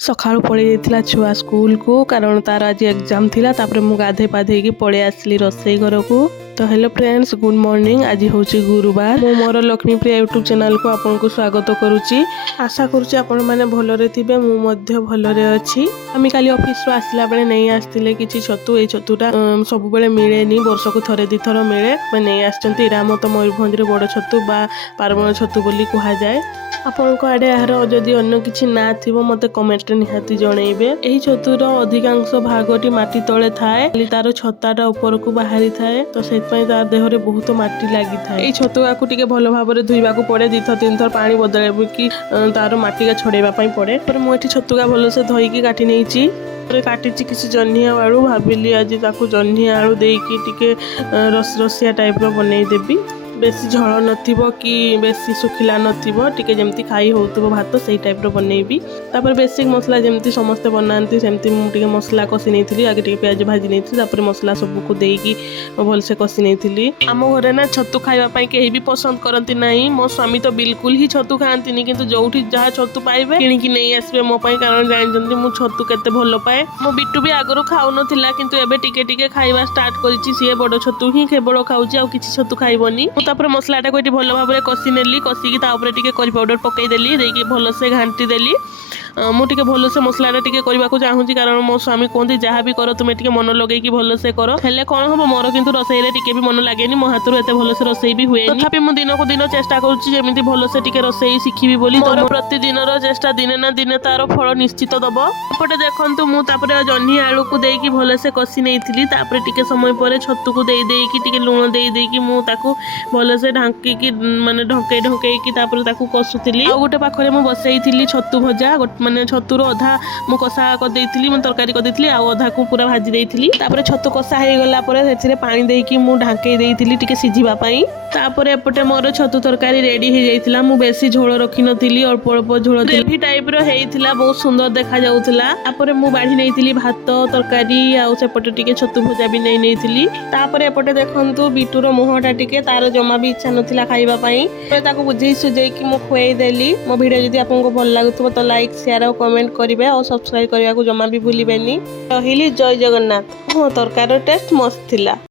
सकाळू पड़े जाइथिला छुआ स्कूल को कारण तार आज एग्जाम थिला। तापर मु गाधे पाधे की पड़े आसली रोसई घर को। तो हेलो फ्रेंड्स, गुड मॉर्निंग। आज हूँ गुरुवार। मु मोर लक्ष्मी प्रिया यूट्यूब चैनल को आपन को स्वागत करुच्ची। आशा करुच्ची आपण माने भलरे थिबे, मु मध्य भलरे अछि। आमी काली ऑफिस रो आसला बेले नै आस्तिले किछि छतु। ए छतुटा सब बेले मिलेनी, वर्ष को थरे दी थर मिले। मैं नै आछंती रामत मयूरभंज रे बड़ छतु बा पार्वण छतु बोली कहा जाए। आपण को आडे यार जदि अन्य किछि ना थिबो मते कमेंट निहाती जणैबे। एही छतुर अधिकांश भागटी माटी तळे थाए, खाली तार छताटा ऊपर को बाहरी थाए। तो सेतपई तार देहरे बहुत माटी लागि थाए। एही छतुआ को टिके भलो भाबरे धुइबा को पड़े, दी थर तीन थर पानी बदलाइबो कि तार माटी का छड़ेबा पई पड़े। पर मु एठी छतुआ भलो से धोई की काटी नेछि। काटिची किसी जह्नी आलू, भाविली आज ताकू जह्नी आलू देकी टिके रस रसिया टाइप रो बनै देबी। बेसी झड़ नथिबो कि बेसी सुखिला नथिबो, टिके जेमती खाई होतबो भात सेही टाइप रो बनेबी। तापर बेसिक मसला जेमती समस्त बनांती सेमती मु टिके मसला कसी नेथिली। आगे टिके प्याज भाजी नेथिली, तापर मसला सब को देकी भल से कसी नेथिली। आम घरे ना छतु खाइबा पई केही भी पसंद करंती नाही। मो स्वामी तो बिल्कुल ही छतु खांतीनी, किंतु जोठी जहा छतु पाइबे किणिकी नै आसबे मो पई, कारण जानजंती मु छतु केते भलो पाए। मो बिट्टू भी आगरो खाउ नथिला, किंतु एबे टिके टिके खाइबा स्टार्ट करिछि। सिए बड़ छतु ही केवल खाउछि, आ किछि छतु खाइबोनी। तापर मसलाटा को भल भाव में कषि नेली, कषिकी तापर टिके करी पाउडर पकईदेली, देकी भल से घांटी देली। मु टिके भल से मसलाटा टिके करबा को चाहूची, कारण मो स्वामी कहते जहाँ भी कर तुम टिके मन लगे कि भल से कर। हेले कौन हम मोर किंतु रसई रे टिके भी मन लागेनी, मो हाथ एते भल से रसई भी हुए। तथापि मु दिन को दिन चेष्टा करूची जेमिति भल से टिके रसई शिखिबी बोली। मोर प्रतिदिन रो चेष्टा दिने ना दिने तार फल निश्चित दबो। एपटे देखंतु मु तापर जह्नी आलू को देकी भल से कषि नेइथिली। तापर टिके समय परे छतु को देई देकी टिके लूण देई देकी मु ताकू भल से ढांकी की माने ढंकई ढंकई की तापर ताकू कसुथिली। आ गोटे पाखरे मु बसैथिली छतु भजा, माने छतुर अधा मु कषा कर देइथिली, मु तरकारी कर देइथिली, आ अधा को पूरा भाजी देइथिली। तापर छतु कषा हे गला परे सेथिरे पानी देकी मु ढांकई देइथिली टिके सिझिबा पई। तापर एपटे मोर छतु तरकारी रेडी हे जाइथिला। मु बेसी झोल रखि नथिली, अल्प अल्प झोल ग्रेवी टाइप रो हेइथिला, बहुत सुंदर देखा जाउथिला। तापर मु बाढी नेइथिली भात तरकारी, आ सेपटे टिके छतु भजा भी नेइथिली। तापर एपटे देखंतु बिटुर मुहटा टिके तार जमा भी इच्छा नथिला खाइबा पई। ताकू बुझेई सुझेई कि मु खुएई देली। मो वीडियो जदि आपको भल लागुथबो तो लाइक शेयर और कमेंट करिवे, और सब्सक्राइब करबा को जमा भी भूलिबेनी। रहिली जय जगन्नाथ। तरकारी टेस्ट मस्त थिला।